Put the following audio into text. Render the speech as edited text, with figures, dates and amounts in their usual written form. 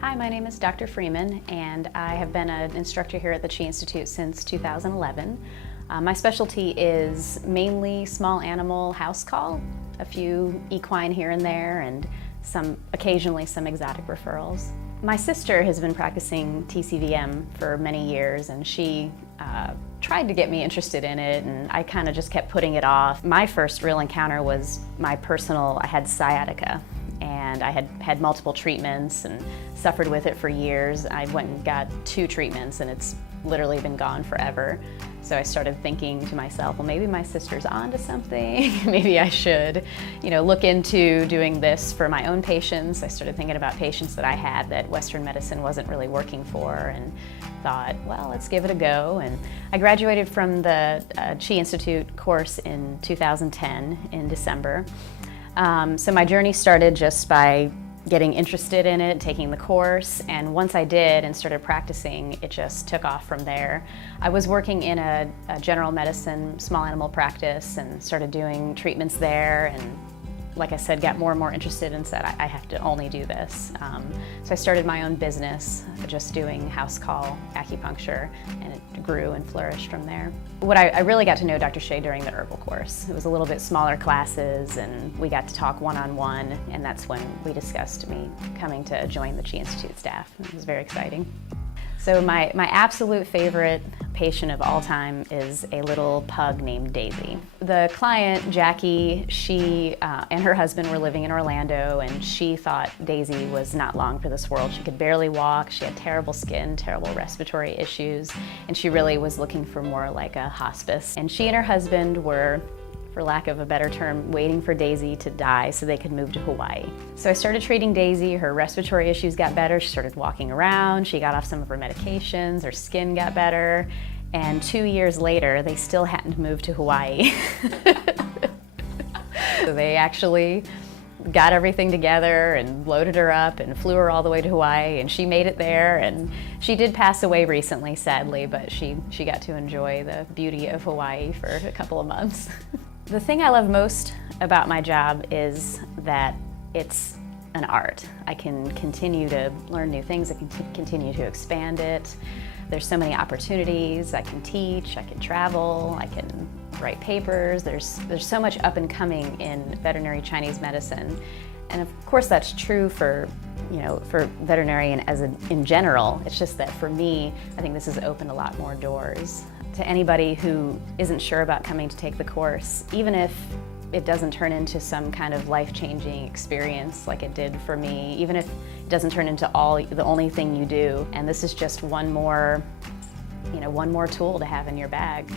Hi, my name is Dr. Freeman, and I have been an instructor here at the Chi Institute since 2011. My specialty is mainly small animal house call, a few equine here and there, and occasionally some exotic referrals. My sister has been practicing TCVM for many years, and she tried to get me interested in it, and I kind of just kept putting it off. My first real encounter was I had sciatica, and I had multiple treatments and suffered with it for years. I went and got 2 treatments, and it's literally been gone forever. So I started thinking to myself, well, maybe my sister's onto something. Maybe I should, look into doing this for my own patients. I started thinking about patients that I had that Western medicine wasn't really working for, and thought, well, let's give it a go. And I graduated from the Chi Institute course in 2010 in December. So my journey started just by getting interested in it, taking the course, and once I did and started practicing, it just took off from there. I was working in a general medicine small animal practice and started doing treatments there, and like I said, got more and more interested and said, I have to only do this. So I started my own business, just doing house call acupuncture, and it grew and flourished from there. I really got to know Dr. Shea during the herbal course. It was a little bit smaller classes, and we got to talk one-on-one, and that's when we discussed me coming to join the Chi Institute staff. It was very exciting. So my absolute favorite patient of all time is a little pug named Daisy. The client, Jackie, she and her husband were living in Orlando, and she thought Daisy was not long for this world. She could barely walk, she had terrible skin, terrible respiratory issues, and she really was looking for more like a hospice. And she and her husband were, for lack of a better term, waiting for Daisy to die so they could move to Hawaii. So I started treating Daisy. Her respiratory issues got better. She started walking around. She got off some of her medications. Her skin got better. And 2 years later, they still hadn't moved to Hawaii. So they actually got everything together and loaded her up and flew her all the way to Hawaii, and she made it there. And she did pass away recently, sadly, but she got to enjoy the beauty of Hawaii for a couple of months. The thing I love most about my job is that it's an art. I can continue to learn new things, I can continue to expand it. There's so many opportunities. I can teach, I can travel, I can write papers. There's so much up and coming in veterinary Chinese medicine. And of course that's true for veterinarian in general. It's just that for me, I think this has opened a lot more doors. To anybody who isn't sure about coming to take the course, even if it doesn't turn into some kind of life-changing experience like it did for me, even if it doesn't turn into the only thing you do, and this is just one more tool to have in your bag.